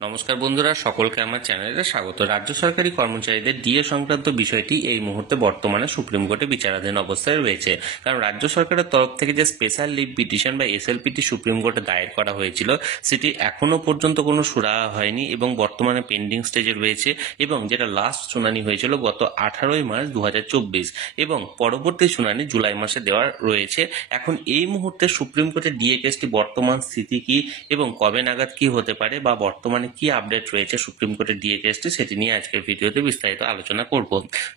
নমস্কার বন্ধুরা, সকলকে আমার চ্যানেলে স্বাগত। রাজ্য সরকারি কর্মচারীদের ডিএ সংক্রান্ত বিষয়টি এই মুহূর্তে বর্তমানে সুপ্রিম কোর্টে বিচারাধীন অবস্থায় রয়েছে। কারণ রাজ্য সরকারের তরফ থেকে যে স্পেশাল লিভ পিটিশন বা এসএলপিটি সুপ্রিম কোর্টে দায়ের করা হয়েছিল, সেটি এখনো পর্যন্ত কোনো সুরাহা হয়নি এবং বর্তমানে পেন্ডিং স্টেজে রয়েছে। এবং যেটা লাস্ট শুনানি হয়েছিল গত 18ই মার্চ 2024 এবং পরবর্তী শুনানি জুলাই মাসে দেওয়া রয়েছে। এখন এই মুহূর্তে সুপ্রিম কোর্টের ডিএ কেসটি বর্তমান স্থিতি কি এবং কবে নাগাদ কি হতে পারে বা বর্তমানে কি আপডেট রয়েছে সুপ্রিম কোর্টের ডিএ কেসটি, সেটি নিয়ে আজকের ভিডিওতে বিস্তারিত আলোচনা করব।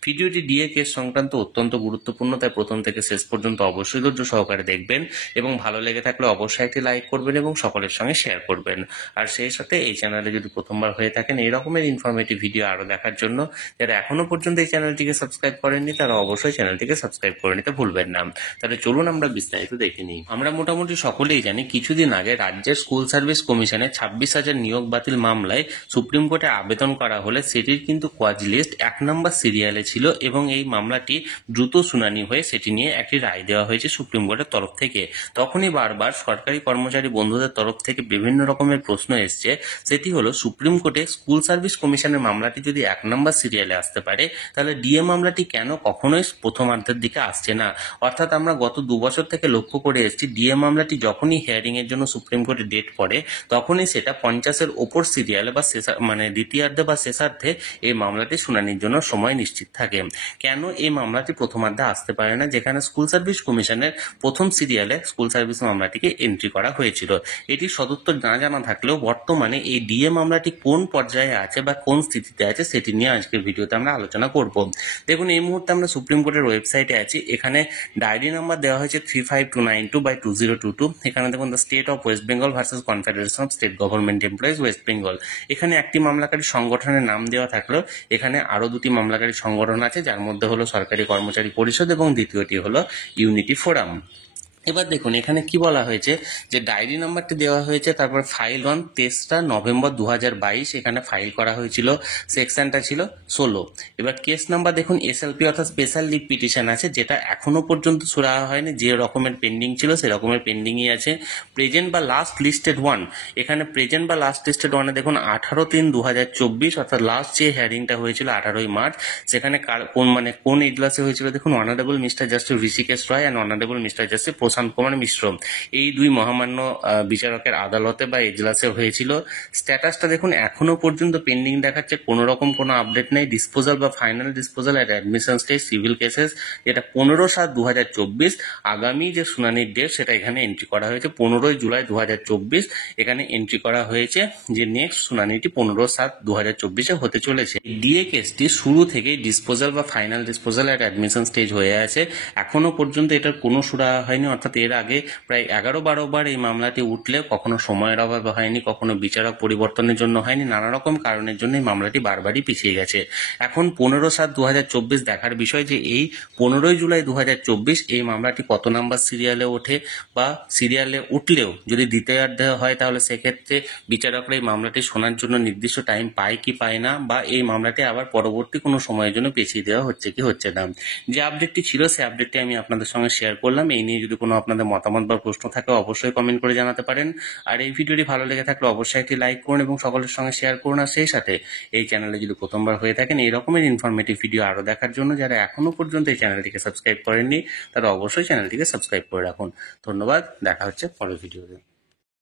ভিডিওটি ডিএ কেস সংক্রান্ত অত্যন্ত গুরুত্বপূর্ণ, তাই প্রথম থেকে শেষ পর্যন্ত অবশ্যই ধৈর্য সহকারে দেখবেন এবং ভালো লেগে থাকলে অবশ্যই একটি লাইক করবেন এবং সকলের সঙ্গে শেয়ার করবেন। আর সেই সাথে এই চ্যানেলে যদি প্রথমবার হয়ে থাকেন এই রকমের ইনফরমেটিভ ভিডিও আরো দেখার জন্য, যারা এখনো পর্যন্ত এই চ্যানেলটিকে সাবস্ক্রাইব করেননি তারা অবশ্যই চ্যানেলটিকে সাবস্ক্রাইব করে নিতে ভুলবেন না। তাহলে চলুন আমরা বিস্তারিত দেখে নিই। আমরা মোটামুটি সকলেই জানি কিছুদিন আগে রাজ্যের স্কুল সার্ভিস কমিশনে 26,000 নিয়োগ বাতিল মামলায় সুপ্রিম কোর্টে আবেদন করা হলে সেটির কিন্তু কোয়াজ লিস্ট 1 নম্বর সিরিয়ালে ছিল এবং এই মামলাটি দ্রুত শুনানি হয়ে সেটি নিয়ে একটি রায় দেওয়া হয়েছে সুপ্রিম কোর্টের তরফ থেকে। তখনই বারবার সরকারি কর্মচারী বন্ধুদের তরফ থেকে বিভিন্ন রকমের প্রশ্ন এসছে। সেটি হলো, সুপ্রিম কোর্টে স্কুল সার্ভিস কমিশনের মামলাটি যদি 1 নম্বর সিরিয়ালে আসতে পারে, তাহলে ডিএ মামলাটি কেন কখনোই প্রথমার্ধের দিকে আসছে না? অর্থাৎ আমরা গত 2 বছর থেকে লক্ষ্য করে এসেছি, ডিএ মামলাটি যখনই হিয়ারিং এর জন্য সুপ্রিম কোর্টে ডেট পড়ে তখনই সেটা 50-এর ওপর সিরিয়ালে বা দ্বিতীয়ার্ধে বা শেষার্ধে এই মামলাটি শুনানির জন্য সময় নিশ্চিত থাকে। কেন এই মামলাটি প্রথমার্ধে আসতে পারে না, যেখানে স্কুল সার্ভিস কমিশনের প্রথম সিরিয়ালে স্কুল সার্ভিস মামলাটিকে এন্ট্রি করা হয়েছিল? এটি সদুত্তর না জানা থাকলেও বর্তমানে এই ডিএ মামলাটি কোন পর্যায়ে আছে বা কোন স্থিতিতে আছে সেটি নিয়ে আজকের ভিডিওতে আমরা আলোচনা করব। দেখুন, এই মুহূর্তে আমরা সুপ্রিম কোর্টের ওয়েবসাইটে আছি। এখানে ডায়েরি নাম্বার দেওয়া হয়েছে 35292/2022। এখানে দেখুন, the state of West Bengal versus confederation of state government employees West Bengal. এখানে একটি মামলাকারী সংগঠনের নাম দেওয়া থাকলেও এখানে আরো দুটি মামলাকারী সংগঠন আছে, যার মধ্যে হলো সরকারি কর্মচারী পরিষদ এবং দ্বিতীয়টি হলো ইউনিটি ফোরাম। এবার দেখুন, এখানে কি বলা হয়েছে যে ডায়েরি নাম্বারটি দেওয়া হয়েছে, তারপর ফাইল অন 23 নভেম্বর 2022 এখানে ফাইল করা হয়েছিল, সেকশনটা ছিল 16। এবার কেস নাম্বার দেখুন, এসএলপি অর্থাৎ স্পেশাল লিভ পিটিশন আছে, যেটা এখনো পর্যন্ত সুরাহা হয়নি। যে রকমের পেন্ডিং ছিল সে রকমের পেন্ডিংই আছে। প্রেজেন্ট বা লাস্ট লিস্টেড ওয়ান, এখানে প্রেজেন্ট বা লাস্ট লিস্টেড ওয়ানে দেখুন 18/3/2024 অর্থাৎ লাস্ট যে হিয়ারিংটা হয়েছিল 18ই মার্চ, সেখানে কোন এজলাসে হয়েছিল দেখুন, honourable mister justice Hrishikesh Roy and honourable mister justice Prashant Kumar Mishra, এই দুই মহামান্য বিচারকের আদালতে বা এজলাসে হয়েছিল। স্ট্যাটাসটা দেখুন এখনো পর্যন্ত পেন্ডিং দেখাচ্ছে, কোনো রকম কোনো আপডেট নেই। ডিসপোজাল বা ফাইনাল ডিসপোজাল এট অ্যাডমিশন স্টেজ সিভিল কেসেস, যেটা 15/7/2024 আগামী যে শুনানির ডেট সেটা এখানে এন্ট্রি করা হয়েছে 15 জুলাই 2024। এখানে এন্ট্রি করা হয়েছে যে নেক্সট শুনানিটি 15/7/2024 হতে চলেছে। ডিএ কেসটি শুরু থেকেই ডিসপোজাল বা ফাইনাল ডিসপোজাল এট অ্যাডমিশন স্টেজ হয়ে আছে, এখনো পর্যন্ত এটার কোনো সুরাহা হয়নি। অর্থাৎ এর আগে প্রায় 11-12 বার এই মামলাটি উঠলে কখনো সময়ের অভাবে হয়নি, কখনো বিচারক পরিবর্তনের জন্য হয়নি, নানা রকম কারণের জন্য এই মামলাটি বারবারই পিছিয়ে গেছে। এখন 15/7/2024 দেখার বিষয় যে এই 15 জুলাই 2024 এই মামলাটি কত নাম্বার সিরিয়ালে ওঠে, বা সিরিয়ালে উঠলেও যদি দ্বিতীয়ার্ধে হয় তাহলে সেক্ষেত্রে বিচারকরা এই মামলাটি শোনার জন্য নির্দিষ্ট টাইম পায় কি পায় না, বা এই মামলাটি আবার পরবর্তী কোনো সময়ের জন্য পেছিয়ে দেওয়া হচ্ছে কি হচ্ছে না। যে আপডেটটি ছিল সেই আপডেটটি আমি আপনাদের সঙ্গে শেয়ার করলাম। এই নিয়ে যদি কোনো আপনাদের মতামত বা প্রশ্ন থাকে অবশ্যই কমেন্ট করে জানাতে পারেন। আর এই ভিডিওটি ভালো লেগে থাকলে অবশ্যই একটি লাইক করুন এবং সকলের সঙ্গে শেয়ার করুন। আর সেই সাথে এই চ্যানেলে যদি প্রথমবার হয়ে থাকেন এই রকমের ইনফরমেটিভ ভিডিও আরো দেখার জন্য, যারা এখনো পর্যন্ত এই চ্যানেলটিকে সাবস্ক্রাইব করেননি তারা অবশ্যই চ্যানেলটিকে সাবস্ক্রাইব করে রাখুন। ধন্যবাদ, দেখা হচ্ছে পরের ভিডিওতে।